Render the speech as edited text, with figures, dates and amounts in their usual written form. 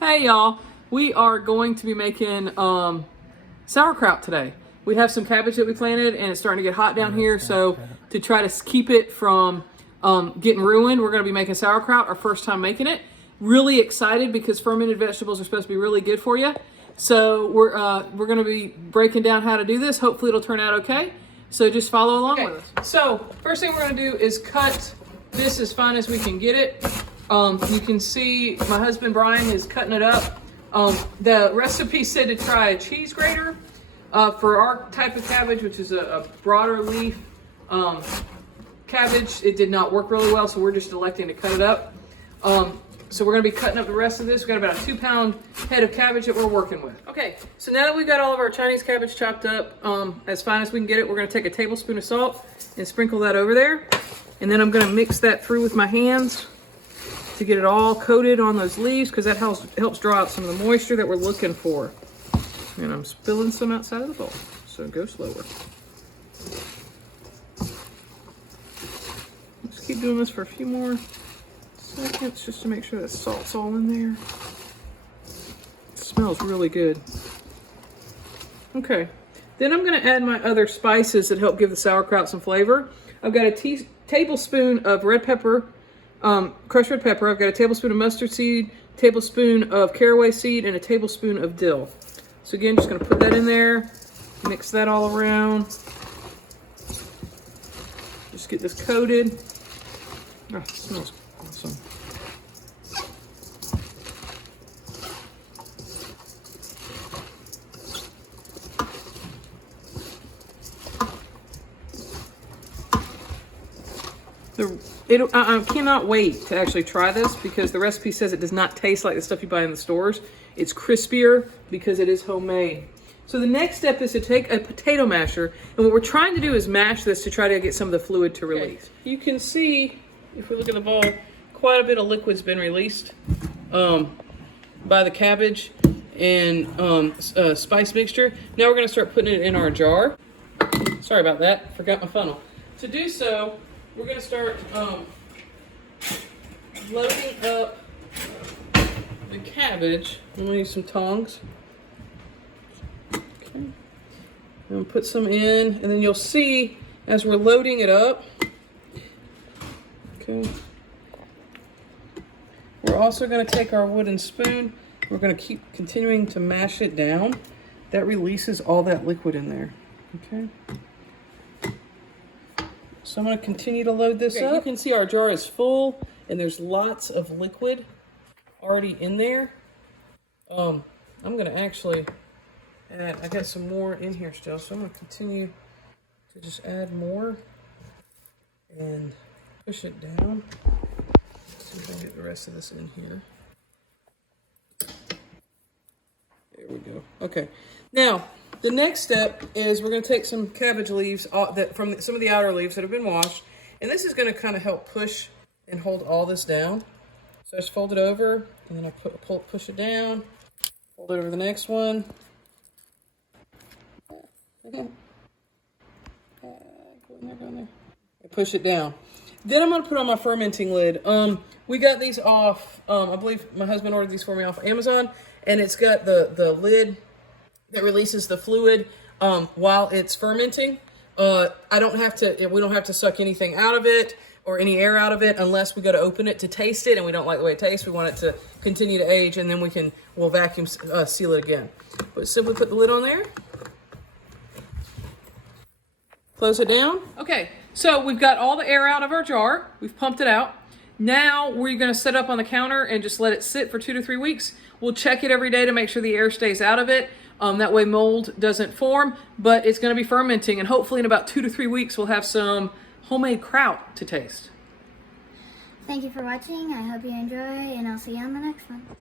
Hey y'all, we are going to be making sauerkraut today. We have some cabbage that we planted and it's starting to get hot down here, so to try to keep it from getting ruined, we're going to be making sauerkraut, our first time making it. Really excited because fermented vegetables are supposed to be really good for you. So we're going to be breaking down how to do this. Hopefully it'll turn out okay. So just follow along with us. So first thing we're going to do is cut this as fine as we can get it. You can see my husband Brian is cutting it up. The recipe said to try a cheese grater for our type of cabbage, which is a broader leaf cabbage. It did not work really well, so we're just electing to cut it up. So we're going to be cutting up the rest of this. We've got about a 2-pound head of cabbage that we're working with. Okay, so now that we've got all of our Chinese cabbage chopped up as fine as we can get it, we're going to take a tablespoon of salt and sprinkle that over there. And then I'm going to mix that through with my hands to get it all coated on those leaves, because that helps draw out some of the moisture that we're looking for. And I'm spilling some outside of the bowl, so go slower. Just keep doing this for a few more seconds just to make sure that salt's all in there. It smells really good. Okay, then I'm going to add my other spices that help give the sauerkraut some flavor. I've got a tablespoon of red pepper, crushed red pepper. I've got a tablespoon of mustard seed, tablespoon of caraway seed, and a tablespoon of dill. So again, just going to put that in there, mix that all around. Just get this coated. Oh, it smells awesome. I cannot wait to actually try this, because the recipe says it does not taste like the stuff you buy in the stores. It's crispier because it is homemade. So the next step is to take a potato masher, and what we're trying to do is mash this to try to get some of the fluid to release. Okay. You can see, if we look at the bowl, quite a bit of liquid's been released by the cabbage and spice mixture. Now we're going to start putting it in our jar. Sorry about that, forgot my funnel. To do so, we're going to start loading up the cabbage. I'm going to use some tongs. Okay. And put some in, and then you'll see as we're loading it up. Okay. We're also going to take our wooden spoon. We're going to keep continuing to mash it down. That releases all that liquid in there. Okay. So I'm going to continue to load this up. You can see our jar is full and there's lots of liquid already in there. I'm going to actually add, I got some more in here still, so I'm going to continue to just add more and push it down. Let's see if I can get the rest of this in here. There we go. Okay. Now, the next step is we're going to take some cabbage leaves from some of the outer leaves that have been washed, and this is going to kind of help push and hold all this down. So I just fold it over, and then I push it down, fold it over the next one. Go in there. And push it down. Then I'm going to put on my fermenting lid. We got these off, I believe my husband ordered these for me off Amazon, and it's got the lid that releases the fluid while it's fermenting. We don't have to suck anything out of it or any air out of it unless we go to open it to taste it, and we don't like the way it tastes. We want it to continue to age, and then we'll vacuum seal it again. But simply put the lid on there. Close it down. Okay, so we've got all the air out of our jar. We've pumped it out. Now we're going to set up on the counter and just let it sit for 2 to 3 weeks. We'll check it every day to make sure the air stays out of it. That way mold doesn't form, but it's going to be fermenting, and hopefully in about 2 to 3 weeks we'll have some homemade kraut to taste. Thank you for watching. I hope you enjoy, and I'll see you on the next one.